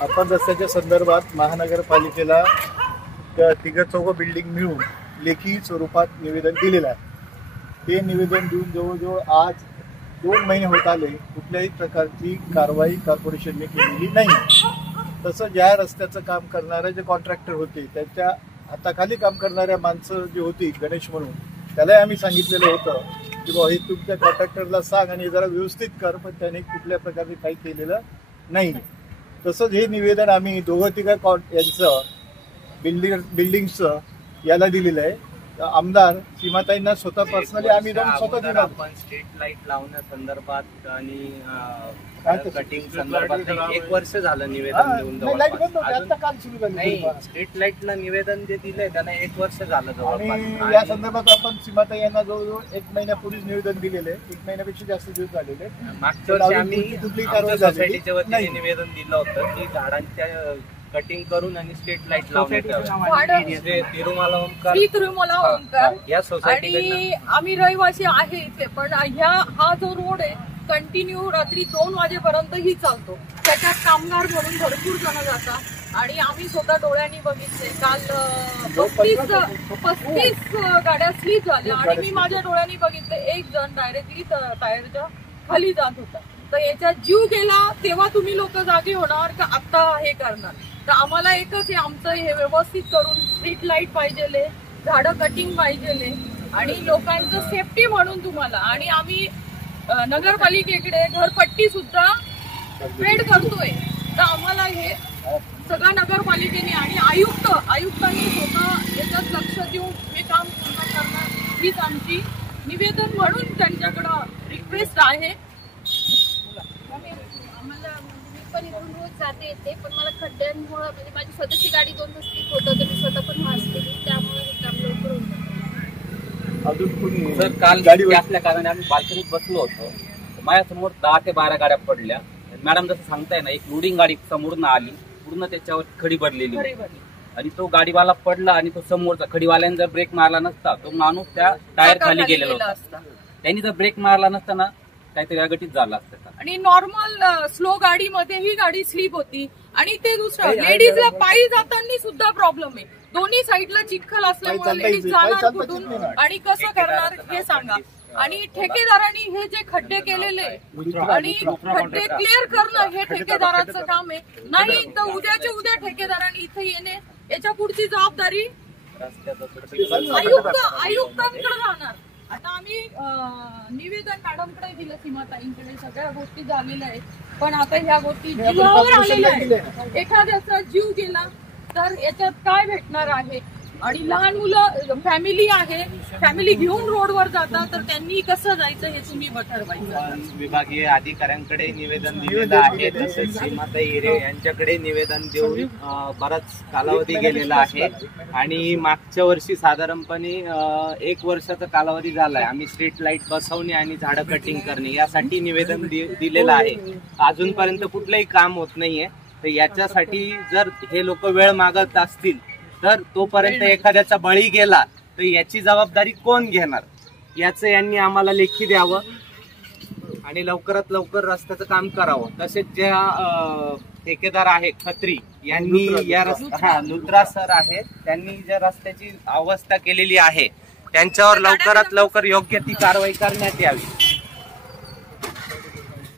आपण रस्त्याच्या संदर्भात महानगरपालिकेला तिघ चौघ बिल्डिंग मिळून लेखी स्वरूपात निवेदन दिलेलं आहे। ते निवेदन देऊन जवळजवळ आज 2 महिने होत आले, कुठल्याही प्रकारची कारवाई कॉर्पोरेशनने केलेली नाही। तसं ज्या रस्त्याचं काम करणारे जे कॉन्ट्रॅक्टर होते त्यांच्या हाताखाली काम करणाऱ्या माणसं जी होती गणेश म्हणून, त्यालाही आम्ही सांगितलेलं होतं की बाबा हे तुमच्या कॉन्ट्रॅक्टरला सांग आणि जरा व्यवस्थित कर, पण त्याने कुठल्या प्रकारे काही केलेलं नाही। तसंच हे निवेदन आम्ही दोघं तिघं यांचं बिल्डिंगचं याला दिलेलं आहे। आमदार सीमाताईंना स्वतः पर्सनली आम्ही जाऊन स्वतः दिलं। आपण स्ट्रीट लाईट लावण्यासंदर्भात आणि कटिंग संदर्भात 1 वर्ष झालं निवेदन देऊन नाही, स्ट्रीट लाईटला निवेदन जे दिलंय त्याला 1 वर्ष झालं जवळपास। या संदर्भात आपण सीमाताई यांना जवळजवळ 1 महिन्यापूर्वीच निवेदन दिलेलं आहे, 1 महिन्यापेक्षा जास्त दिवस झालेले। मागच्या वर्षी आम्ही सोसायटीच्या वतीने निवेदन दिलं होतं की झाडांच्या कटिंग करून आणि स्ट्रीट लाईट लावण्यात तिरुमाला ओंकार या सोसायटी आणि आम्ही रहिवासी आहे इथे, पण हा जो रोड आहे कंटिन्यू रात्री 2 वाजेपर्यंतही चालतो। त्याच्यात कामगार म्हणून भरपूर जण जातात आणि आम्ही स्वतः डोळ्यांनी बघितले। काल 35 गाड्या स्लीप झाल्या आणि मी माझ्या डोळ्यांनी बघितले, एक जण डायरेक्टली टायरच्या खाली जात होता। तर याच्यात जीव गेला तेव्हा तुम्ही लोक जागे होणार का आता हे करणार? तर आम्हाला एकच आहे, आमचं हे व्यवस्थित करून स्ट्रीट लाईट पाहिजे, झाडं कटिंग पाहिजे आणि लोकांचं सेफ्टी म्हणून तुम्हाला। आणि आम्ही नगरपालिकेकडे घरपट्टी सुद्धा पेड करतोय। तर आम्हाला हे सगळं नगरपालिकेने आणि आयुक्तांनी स्वतः याच्यात लक्ष देऊन हे काम पूर्ण करणार हीच आमची निवेदन म्हणून त्यांच्याकडं रिक्वेस्ट आहे। पण इथून रोज जाते येते, पण मला खड्ड्यांमुळे म्हणजे माझी स्वतःची गाडी 2 तास स्लिप होतं, तर मी स्वतः पण वाचते, त्यामुळे हे काम लवकर होतं। सर काल गाडी असल्या कारणाने आम्ही बाल्कनीत बसलो होतो, माझ्यासमोर 10 ते 12 गाड्या पडल्या। मॅडम जसं सांगताय ना, एक लोडिंग गाडी समोरून आली, पूर्ण त्याच्यावर खडी भरलेली आणि तो गाडीवाला पडला आणि तो समोरचा खडीवाल्याने जर ब्रेक मारला नसता तो माणूस त्या टायर खाली गेलेला होता। त्यांनी जर ब्रेक मारला नसता ना काहीतरी अघटित झालं असतं। आणि नॉर्मल स्लो गाडीमध्ये ही गाडी स्लीप होती आणि ते दुसरं लेडीजला पायी जाताना सुद्धा प्रॉब्लेम आहे। दोन्ही साईडला चिखल असल्यामुळे लेडीज जाणार कुठून आणि कसं करणार हे सांगा। आणि ठेकेदारांनी हे जे खड्डे केलेले आणि खड्डे क्लिअर करणं हे ठेकेदाराचं काम आहे। नाही तर उद्याच्या उद्या ठेकेदारांनी इथे येणे याच्या पुढची जबाबदारी आयुक्तांकडे राहणार। आता आम्ही निवेदन मॅडमकडे दिलं, सीमाताईंकडे सगळ्या गोष्टी झालेल्या आहेत, पण आता ह्या गोष्टी जीवावर आलेल्या आहेत। एखाद्याचा जीव गेला तर याच्यात काय भेटणार आहे? आणि लहान मुलं फॅमिली आहे, फॅमिली घेऊन रोडवर जातात, तर त्यांनी कसं जायचं हे तुम्ही ठरवायचं। विभागीय अधिकाऱ्यांकडे निवेदन दिलेलं आहे, तसेच सीमाताई हिरे यांच्याकडे निवेदन देऊन बराच कालावधी गेलेला आहे आणि मागच्या वर्षी साधारणपणे 1 वर्षाचा कालावधी झालाय। आम्ही स्ट्रीट लाईट बसवणे आणि झाडं कटिंग करणे यासाठी निवेदन दिलेलं आहे, अजूनपर्यंत कुठलंही काम होत नाहीये। तर याच्यासाठी जर हे लोक वेळ मागत असतील तर तोपर्यंत एखाद्याचा बळी गेला तर याची जबाबदारी कोण घेणार याचं यांनी आम्हाला लेखी द्यावं आणि लवकरात लवकर रस्त्याचं काम करावं। तसेच ज्या ठेकेदार आहे खत्री यांनी या लुत्रा सर आहेत, त्यांनी ज्या रस्त्याची अवस्था केलेली आहे त्यांच्यावर लवकरात लवकर योग्य ती कारवाई करण्यात यावी।